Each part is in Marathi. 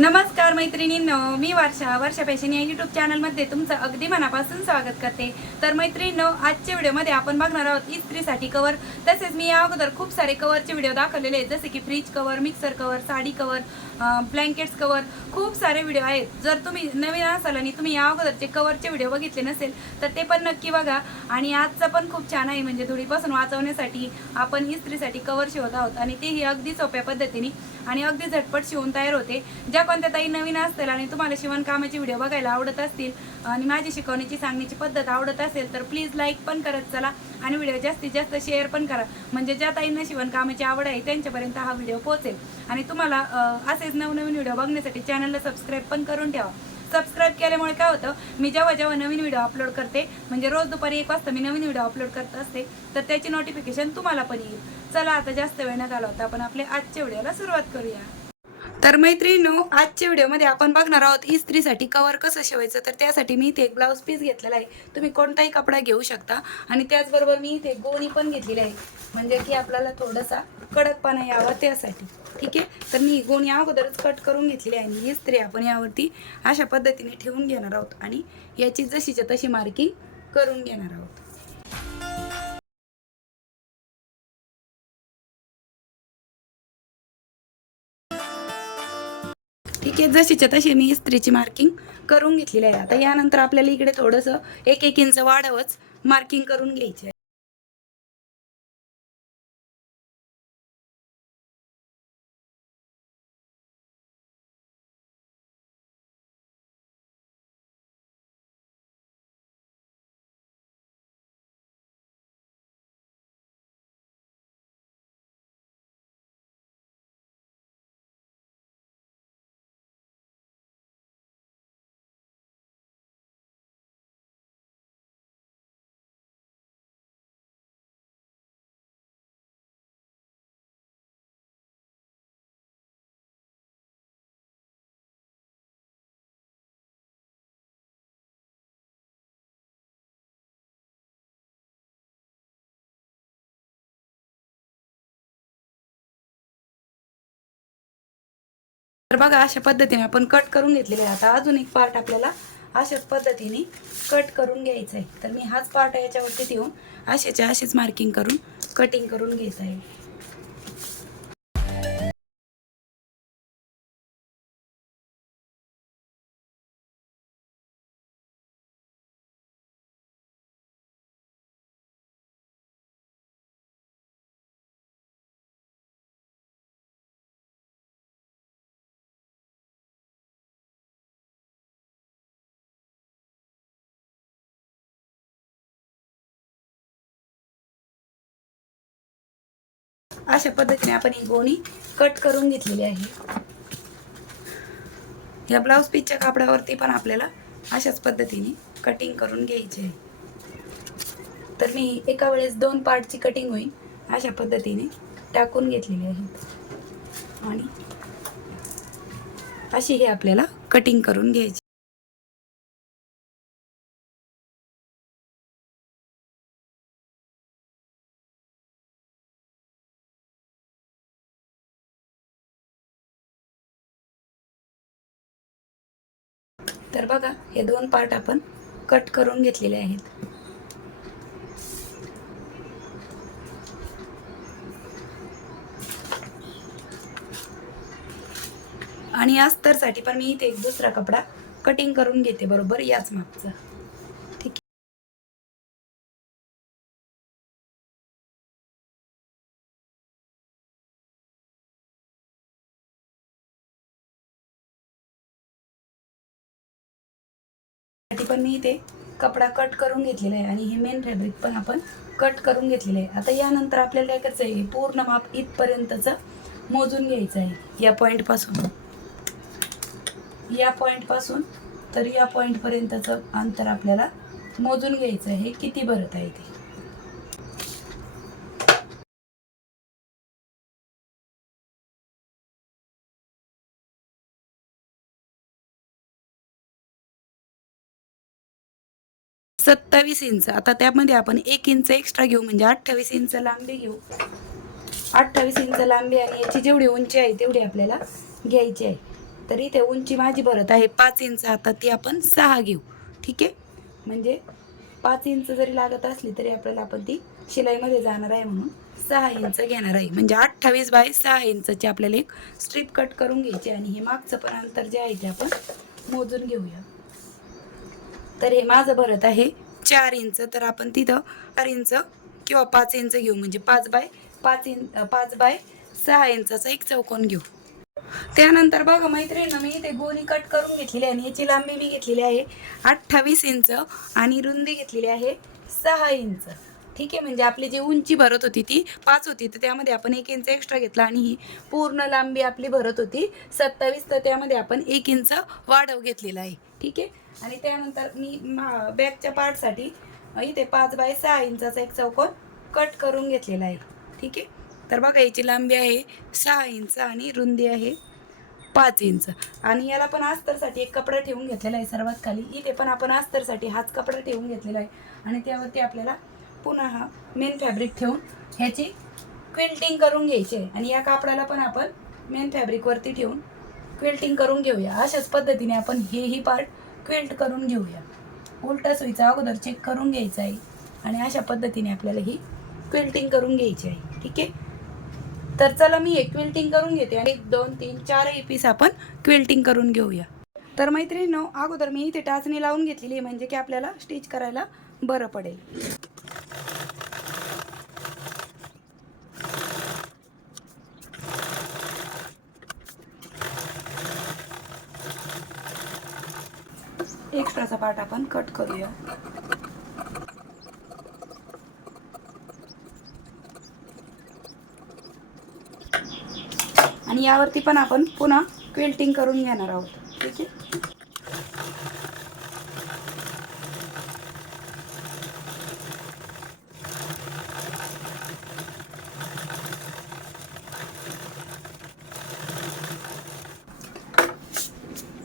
नमस्कार मैत्रिणींनो मी वर्षा वर्षा फॅशन या युट्यूब चॅनलमध्ये तुमचं अगदी मनापासून स्वागत करते. तर मैत्रिणींनो आजच्या व्हिडिओमध्ये आपण बघणार आहोत इस्त्रीसाठी कवर तसेच मी या अगोदर खूप सारे कवरचे व्हिडिओ दाखवलेले आहेत जसे की fridge cover mixer cover sari cover blankets cover खूप सारे व्हिडिओ आहेत. जर तुम्ही नवीन असाल आणि तुम्ही या अगोदरचे कवरचे व्हिडिओ बघितले नसेल तर ते पण नक्की बघा. आणि आजचा पण खूप छान आहे. म्हणजे धुळीपासून वाचवण्यासाठी आपण इस्त्रीसाठी कवर शिवत आहोत. आणि तेही अगदी सोप्या पद्धतीने आणि अगदी झटपट शिवून तयार होते. ज्या कोणत्या ताई नवीन असतील आणि तुम्हाला शिवणकामाचे व्हिडिओ बघायला आवडत असतील आणि माझी शिकवण्याची सांगण्याची पद्धत आवडत असेल तर प्लीज लाईक पण करत चला आणि व्हिडिओ जास्तीत जास्त शेअर पण करा. म्हणजे ज्या ताईंना शिवणकामाची आवड आहे त्यांच्यापर्यंत हा व्हिडिओ पोहोचेल. आणि तुम्हाला असेच नवनवीन व्हिडिओ बघण्यासाठी चॅनलला सबस्क्राईब पण करून ठेवा. सबस्क्राईब केल्यामुळे काय होतं मी जेव्हा जेव्हा नवीन व्हिडिओ अपलोड करते म्हणजे रोज दुपारी एक वाजता मी नवीन व्हिडिओ अपलोड करत असते तर त्याची नोटिफिकेशन तुम्हाला पण येईल. चला आता जास्त वेळ न घालवता आपण आपल्या आजच्या व्हिडिओला सुरुवात करूया. तर मैत्रिणीनो आजच्या व्हिडिओमध्ये आपण बघणार आहोत इस्त्रीसाठी कवर कसं शिवायचं? तर त्यासाठी मी इथे एक ब्लाऊज पीस घेतलेला आहे. तुम्ही कोणताही कपडा घेऊ शकता. आणि त्याचबरोबर मी इथे गोणी पण घेतलेली आहे. म्हणजे की आपल्याला थोडासा कडकपणा यावा त्यासाठी. ठीक आहे? तर मी ही गोणी अगोदरच कट करून घेतलेली आहे. आणि इस्त्री आपण यावरती अशा पद्धतीने ठेवून घेणार आहोत. आणि याची जशीच्या तशी मार्किंग करून घेणार आहोत. ठीक आहे? जशीच्या तशी मी इस्त्रीची मार्किंग करून घेतलेली आहे. आता यानंतर आपल्याला इकडे थोडंसं एक एक इंच वाढवच मार्किंग करून घ्यायची आहे. तर बघा अशा पद्धतीने आपण कट करून घेतलेले आता अजून एक पार्ट आपल्याला अशाच पद्धतीने कट करून घ्यायचा आहे तर मी हाच पार्ट याच्यावरती देऊन अशाच्या अशीच मार्किंग करून कटिंग करून घ्यायचं आहे. अशा पद्धतीने आपण ही गोणी कट करून घेतलेली आहे. या ब्लाऊज पीसच्या कापडावरती पण आपल्याला अशाच पद्धतीने कटिंग करून घ्यायची आहे. तर मी एका वेळेस दोन पार्टची कटिंग होईल अशा पद्धतीने टाकून घेतलेली आहे. आणि अशी ही आपल्याला कटिंग करून घ्यायची बघा हे दोन पार्ट आपण कट करून घेतलेले आहेत. आणि अस्तरसाठी पण मी इथे एक दुसरा कपडा कटिंग करून घेते बरोबर? याच मागचा. मी इथे कपडा कट करून घेतलेला आहे आणि हे मेन फॅब्रिक पण आपण कट करून घेतलेलं आहे. आता यानंतर आपल्याला काय करायचं आहे पूर्ण माप इथपर्यंतचं मोजून घ्यायचं आहे. या पॉईंटपासून या पॉईंटपासून तर या पॉईंटपर्यंतचं अंतर आपल्याला मोजून घ्यायचं आहे. हे किती भरत आहे ते? सत्तावीस इंच. आता त्यामध्ये आपण एक इंच एक्स्ट्रा घेऊ म्हणजे अठ्ठावीस इंच लांबी घेऊ. अठ्ठावीस इंच लांबी आणि याची जेवढी उंची आहे तेवढी आपल्याला घ्यायची आहे. तर इथे उंची माझी भरत आहे पाच इंच. आता ती आपण सहा घेऊ. ठीक आहे? म्हणजे पाच इंच जरी लागत असली तरी आपल्याला आपण ती शिलाईमध्ये जाणार आहे म्हणून सहा इंच घेणार आहे. म्हणजे अठ्ठावीस बाय सहा इंचची आपल्याला एक स्ट्रीप कट करून घ्यायची आणि हे मागचं पण अंतर जे आहे ते आपण मोजून घेऊया. तर हे माझं भरत आहे. चार इंच तर आपण तिथं चार इंच किंवा पाच इंच घेऊ. म्हणजे पाच बाय पाच इंच पाच बाय सहा इंचाचा एक चौकोन घेऊ. त्यानंतर बघा मैत्रिणीनं मी इथे गोणी कट करून घेतलेली आहे आणि याची लांबी मी घेतलेली आहे अठ्ठावीस इंच आणि रुंदी घेतलेली आहे सहा इंच. ठीक आहे म्हणजे आपली जी उंची भरत होती ती पाच होती तर त्यामध्ये आपण एक इंच एक्स्ट्रा घेतला आणि ही पूर्ण लांबी आपली भरत होती सत्तावीस तर त्यामध्ये आपण एक इंच वाढव घेतलेला आहे. ठीक आहे आणि त्यानंतर मी मा- बॅकच्या पार्टसाठी इथे पाच बाय सहा इंचाचा एक चौकोन कट करून घेतलेला आहे. ठीक आहे? तर बघा याची लांबी आहे सहा इंच आणि रुंदी आहे पाच इंच. आणि याला पण अस्तरसाठी एक कपडा ठेवून घेतलेला आहे सर्वात खाली. इथे पण आपण अस्तरसाठी हाच कपडा ठेवून घेतलेला आहे. आणि त्यावरती आपल्याला पुन्हा हा मेन फॅब्रिक ठेवून ह्याची क्विल्टिंग करून घ्यायची आहे. आणि या कापडाला पण आपण मेन फॅब्रिकवरती ठेवून क्विल्टिंग करून घेऊया. अशाच पद्धतीने आपण हेही पार्ट क्विल्ट करून घेऊया. उलटा सुईचा अगोदर चेक करून घ्यायचा आहे. आणि अशा पद्धतीने आपल्याला ही क्विल्टिंग करून घ्यायची आहे. ठीक आहे? तर चला मी एक क्विल्टिंग करून घेते आणि एक दोन तीन चारही पीस आपण क्विल्टिंग करून घेऊया. तर मैत्रिणी अगोदर मी इथे टाचणी लावून घेतलेली आहे म्हणजे की आपल्याला स्टिच करायला बरं पडेल. एक्स्ट्राचा पार्ट आपण कट करूया. आणि यावरती पण आपण पुन्हा क्विल्टिंग करून घेणार आहोत ठीक आहे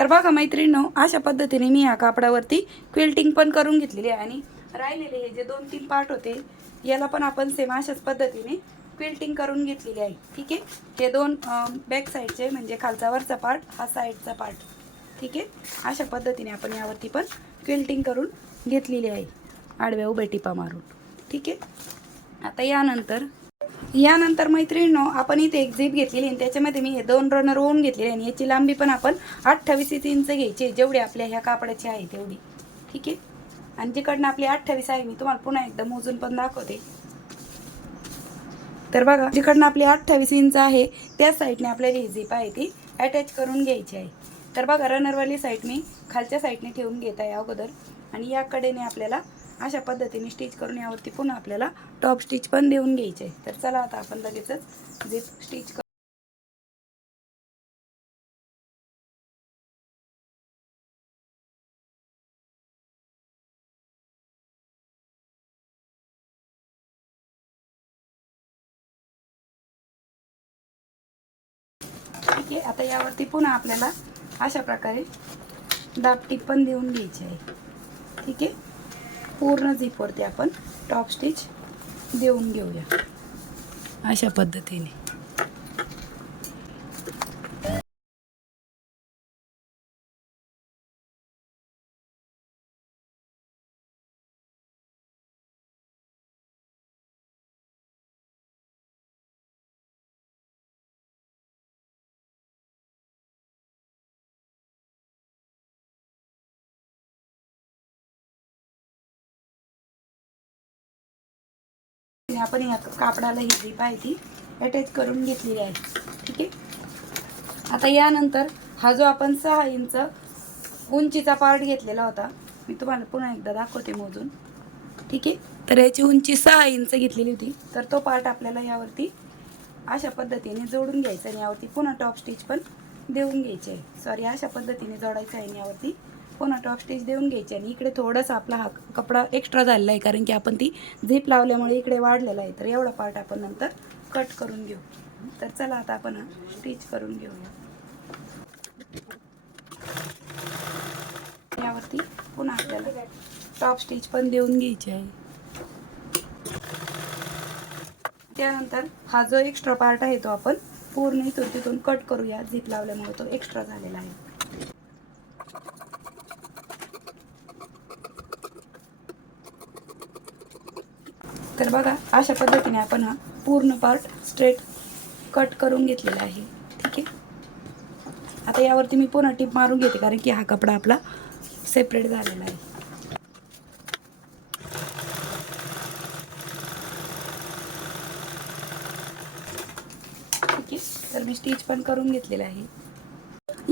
तर बघा मैत्रिणींनो अशा पद्धतीने मी या कापडावरती क्विल्टिंग पण करून घेतलेली आहे. आणि राहिलेले हे जे दोन तीन पार्ट होते याला पण आपण सेम अशाच पद्धतीने क्विल्टिंग करून घेतलेली आहे. ठीक आहे? हे दोन बॅक साईडचे म्हणजे खालचा वरचा पार्ट हा साईडचा पार्ट ठीक आहे? अशा पद्धतीने आपण यावरती पण क्विल्टिंग करून घेतलेली आहे. आडव्या उभ्या टिपा मारून. ठीक आहे? आता यानंतर यानंतर मैत्रिणींनो आपण इथे एक झीप घेतलेली आणि त्याच्यामध्ये मी हे दोन रनर ओन घेतलेले आणि याची लांबी पण आपण अठ्ठावीस इंच घ्यायची जेवढी आपल्या ह्या कापडाची आहे तेवढी. ठीक आहे? आणि जिकडनं आपली अठ्ठावीस आहे मी तुम्हाला पुन्हा एकदा मोजून पण दाखवते. तर बघा जिकडनं आपली अठ्ठावीस इंच आहे त्या साईडने आपल्याला ही झीप आहे ती अटॅच करून घ्यायची आहे. तर बघा रनरवाली साईड मी खालच्या साईडने ठेवून घेत आहे अगोदर. आणि याकडेने आपल्याला अशा पद्धतीने स्टिच करून यावरती पुन्हा आपल्याला टॉप स्टिच पण देऊन घ्यायचे आहे तर चला आता आपण लगेचच झिप स्टिच कर. ठीक आहे आता यावरती पुन्हा आपल्याला अशा प्रकारे दाबटीप पण देऊन घ्यायची आहे. ठीक आहे? पूर्ण झिपवरती आपण टॉप स्टिच देऊन घेऊया. अशा पद्धतीने. आपण या कापडाला ही झीप आहे ती अटॅच करून घेतलेली आहे. ठीक आहे? आता यानंतर हा जो आपण सहा इंच उंचीचा पार्ट घेतलेला होता मी तुम्हाला पुन्हा एकदा दाखवते मोजून. ठीक आहे? तर याची उंची सहा इंच घेतलेली होती. तर तो पार्ट आपल्याला यावरती अशा पद्धतीने जोडून घ्यायचा आणि यावरती पुन्हा टॉप स्टिच पण देऊन घ्यायचे आहे. सॉरी अशा पद्धतीने जोडायचं आहे आणि यावरती पुन्हा टॉप स्टिच देऊन घ्यायची आणि इकडे थोडासा आपला हा कपडा एक्स्ट्रा झालेला आहे कारण की आपण ती झीप लावल्यामुळे इकडे वाढलेला आहे. तर एवढा पार्ट आपण नंतर कट करून घेऊ. तर चला आता आपण हा स्टिच करून घेऊया. यावरती पुन्हा आपल्याला टॉप स्टिच पण देऊन घ्यायची आहे. त्यानंतर हा जो एक्स्ट्रा पार्ट आहे तो आपण पूर्ण इथून तिथून कट करूया. झीप लावल्यामुळे तो एक्स्ट्रा झालेला आहे तर बघा अशा पद्धतीने आपण हा पूर्ण पार्ट स्ट्रेट कट करून घेतलेला आहे. ठीक आहे? आता यावरती मी पुन्हा टिप मारून घेते कारण की हा कपडा आपला सेपरेट झालेला आहे. ठीक आहे? तर मी स्टिच पण करून घेतलेला आहे.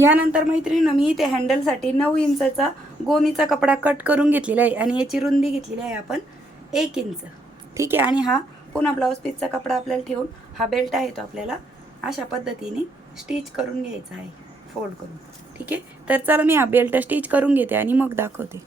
यानंतर मैत्रिणीनं मी इथे हँडलसाठी नऊ इंचाचा गोणीचा कपडा कट करून घेतलेला आहे आणि याची रुंदी घेतलेली आहे आपण एक इंच. ठीक आहे आणि हा पुन्हा ब्लाऊज पीसचा कपडा आपल्याला ठेवून हा बेल्ट आहे तो आपल्याला अशा पद्धतीने स्टिच करून घ्यायचा आहे फोल्ड करून. ठीक आहे? तर चला मी हा बेल्ट स्टिच करून घेते आणि मग दाखवते.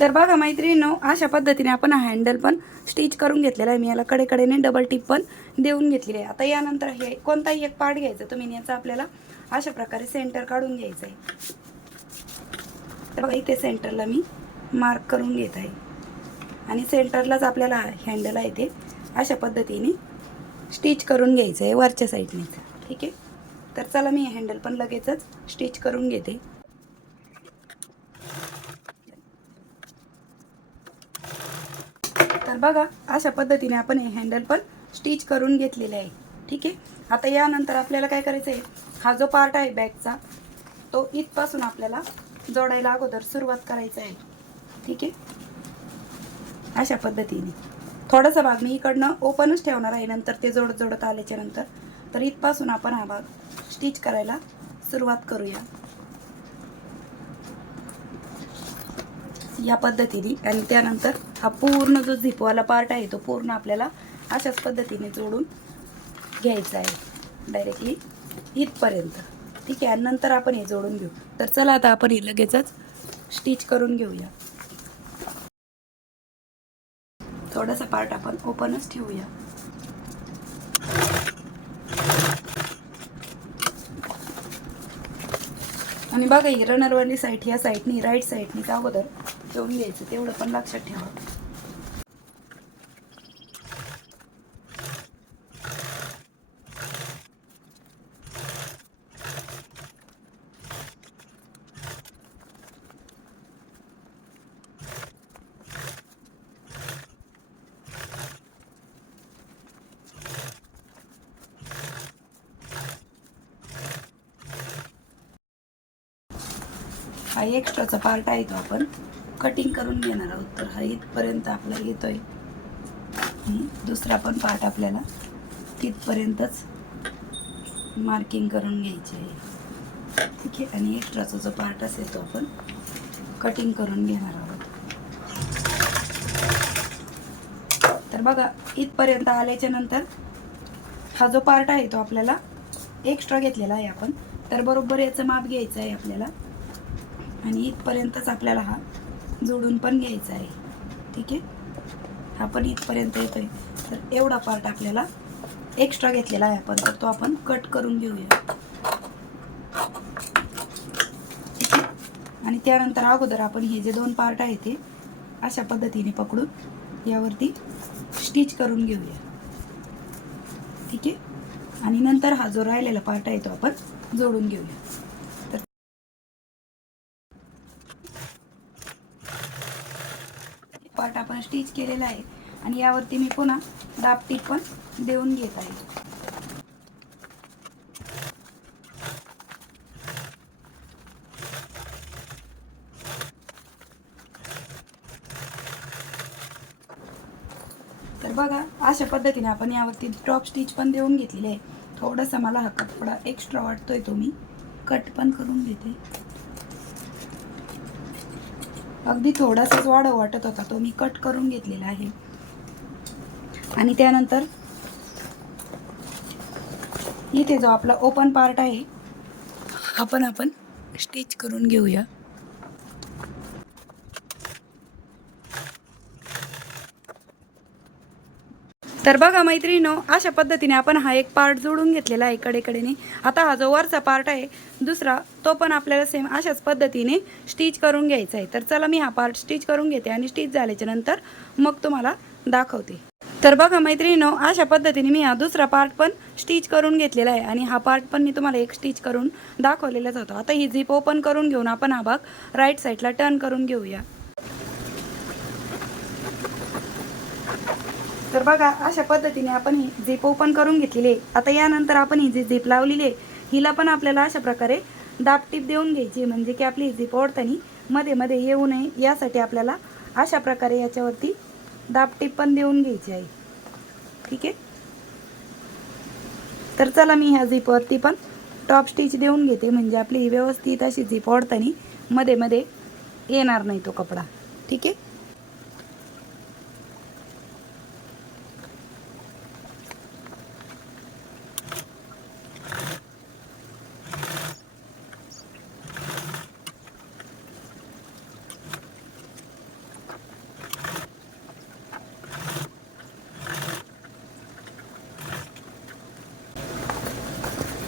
तर बघा मैत्रिणीनो अशा पद्धतीने आपण हा हँडल पण स्टिच करून घेतलेला आहे. मी याला कडेकडेने डबल टिप पण देऊन घेतलेली आहे. आता यानंतर हे कोणताही एक पार्ट घ्यायचा तुम्ही याचा आपल्याला अशा प्रकारे सेंटर काढून घ्यायचं आहे. तर बघा इथे सेंटरला मी मार्क करून घेत आहे. आणि सेंटरलाच आपल्याला हँडल आहे ते. अशा पद्धतीने स्टिच करून घ्यायचं आहे वरच्या साईडने ठीक आहे? तर चला मी हँडल पण लगेचच स्टिच करून घेते. तर बघा अशा पद्धतीने आपण हे हँडल पण स्टिच करून घेतलेले आहे. ठीक आहे? आता यानंतर आपल्याला काय करायचं आहे हा जो पार्ट आहे बॅगचा तो इथपासून आपल्याला जोडायला अगोदर सुरुवात करायचं आहे ठीक आहे? अशा पद्धतीने. थोडासा भाग मी इकडनं ओपनच ठेवणार आहे नंतर ते जोडत जोडत आल्याच्यानंतर. तर इथपासून आपण हा भाग स्टिच करायला सुरुवात करूया. या पद्धतीने आणि त्यानंतर हा पूर्ण जो झिपवाला पार्ट आहे तो पूर्ण आपल्याला अशाच पद्धतीने जोडून घ्यायचा आहे डायरेक्टली इथपर्यंत. ठीक आहे? आणि नंतर आपण हे जोडून घेऊ. तर चला आता आपण हे लगेचच स्टिच करून घेऊया. थोडासा पार्ट आपण ओपनच ठेवूया. आणि बघा ही रनरवाली साईड ह्या साईडनी राईट साईडनी अगोदर ठेवून घ्यायचं. तेवढं पण लक्षात ठेवा. हा एक्स्ट्राचा पार्ट आहे तो आपण. कटिंग करून घेणार आहोत. तर हा इथपर्यंत आपला येतोय. दुसरा पण पार्ट आपल्याला तिथपर्यंतच मार्किंग करून घ्यायची आहे. ठीक आहे? आणि एक्स्ट्राचा जो पार्ट असेल तो आपण कटिंग करून घेणार आहोत. तर बघा इथपर्यंत आल्याच्यानंतर हा जो पार्ट आहे तो आपल्याला एक्स्ट्रा घेतलेला आहे आपण. तर बरोबर याचं माप घ्यायचं आहे आपल्याला. आणि इथपर्यंतच आपल्याला हा जोडून पण घ्यायचा आहे. ठीक आहे? हा पण इथपर्यंत येतोय. तर एवढा पार्ट आपल्याला एक्स्ट्रा घेतलेला आहे आपण. तर तो आपण कट करून घेऊया. ठीक आहे? आणि त्यानंतर अगोदर आपण हे जे दोन पार्ट आहे ते अशा पद्धतीने पकडून यावरती स्टिच करून घेऊया. ठीक आहे? आणि नंतर हा जो राहिलेला पार्ट आहे तो आपण जोडून घेऊया तर पार्ट आपण स्टिच केलेला आहे. आणि यावरती मी पुन्हा दापटीप पण देऊन घेत आहे. तर बघा अशा पद्धतीने आपण यावरती ड्रॉप स्टिच पण देऊन घेतलेली आहे. थोडासा मला हा कपडा एक्स्ट्रा वाटतोय तो मी. कट पण करून घेते. अगदी थोडासाच वाढ वाटत होता तो मी कट करून घेतलेला आहे. आणि त्यानंतर इथे जो आपला ओपन पार्ट आहे आपण आपण स्टिच करून घेऊया. तर बघा मैत्रिणीनो अशा पद्धतीने आपण हा एक पार्ट जोडून घेतलेला आहे कडेकडेने. आता हा जो वरचा पार्ट आहे दुसरा तो पण आपल्याला सेम अशाच पद्धतीने स्टिच करून घ्यायचा आहे. तर चला मी हा पार्ट स्टिच करून घेते आणि स्टिच झाल्याच्यानंतर मग तुम्हाला दाखवते. तर बघा मैत्रिणीनो अशा पद्धतीने मी हा दुसरा पार्ट पण स्टिच करून घेतलेला आहे आणि हा पार्ट पण मी तुम्हाला एक स्टिच करून दाखवलेलाच होता. आता ही झिप ओपन करून घेऊन आपण हा भाग राईट साईडला टर्न करून घेऊया. तर बघा अशा पद्धतीने आपण ही झीप ओपन करून घेतलेली आहे. आता यानंतर आपण ही जी झीप लावलेली आहे हिला पण आपल्याला अशा प्रकारे दाबटीप देऊन घ्यायची आहे. म्हणजे की आपली झीप ओढताना मध्ये मध्ये येऊ नये यासाठी आपल्याला अशा प्रकारे याच्यावरती दाबटीप पण देऊन घ्यायची आहे. ठीक आहे? तर चला मी ह्या झीपवरती पण टॉप स्टिच देऊन घेते. म्हणजे आपली व्यवस्थित अशी झीप ओढताना मध्ये मध्ये येणार नाही तो कपडा. ठीक आहे?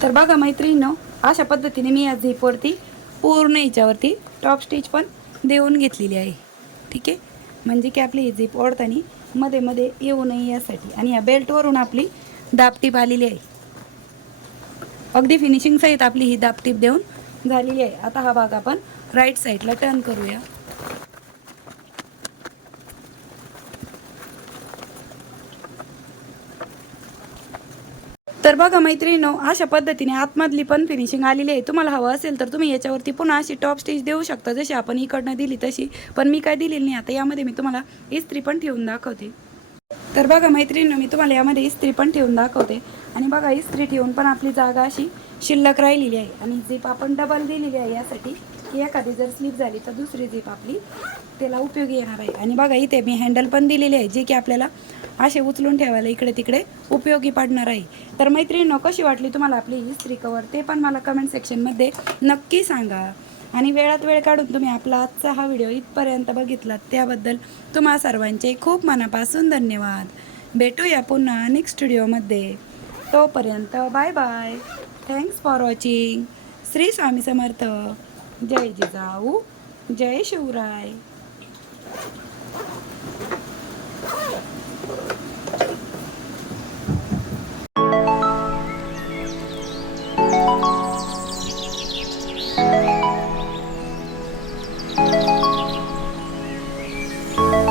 तर बघा मैत्रिणीनं अशा पद्धतीने मी या झीपवरती पूर्ण याच्यावरती टॉप स्टिच पण देऊन घेतलेली आहे. ठीक आहे? म्हणजे की आपली ही झीप ओढताना मध्ये मध्ये येऊ नये यासाठी. आणि या बेल्टवरून आपली दापटीप आलेली आहे. अगदी फिनिशिंग सहित आपली ही दापटीप देऊन झालेली आहे. आता हा भाग आपण राईट साईडला टर्न करूया तर बघा मैत्रिणीनो अशा पद्धतीने आतमधली पण फिनिशिंग आलेली आहे. तुम्हाला हवं असेल तर तुम्ही याच्यावरती पुन्हा अशी टॉप स्टिच देऊ शकता. जशी आपण इकडनं दिली तशी. पण मी काय दिलेली नाही आता. यामध्ये मी तुम्हाला इस्त्री पण ठेवून दाखवते. तर बघा मैत्रिणीनं मी तुम्हाला यामध्ये इस्त्री पण ठेवून दाखवते. आणि बघा इस्त्री ठेवून पण आपली जागा अशी शिल्लक राहिलेली आहे. आणि जीप आपण डबल दिलेली आहे यासाठी की एखादी जर स्लिप झाली तर दुसरी झीप आपली त्याला उपयोगी येणार आहे. आणि बघा इथे मी हँडल पण दिलेली आहे जे की आपल्याला असे उचलून ठेवायला इकडे तिकडे उपयोगी पडणार आहे. तर मैत्रिणीनं कशी वाटली तुम्हाला आपली इस्त्री कवर ते पण मला कमेंट सेक्शनमध्ये नक्की सांगा. आणि वेळात वेळ काढून तुम्ही आपला आजचा हा व्हिडिओ इथपर्यंत बघितलात त्याबद्दल तुम्हा सर्वांचे खूप मनापासून धन्यवाद. भेटूया पुन्हा नेक्स्ट स्टुडिओमध्ये तोपर्यंत bye bye thanks for watching Shri Swami Samarth. जय जिजाऊ जय शिवराय.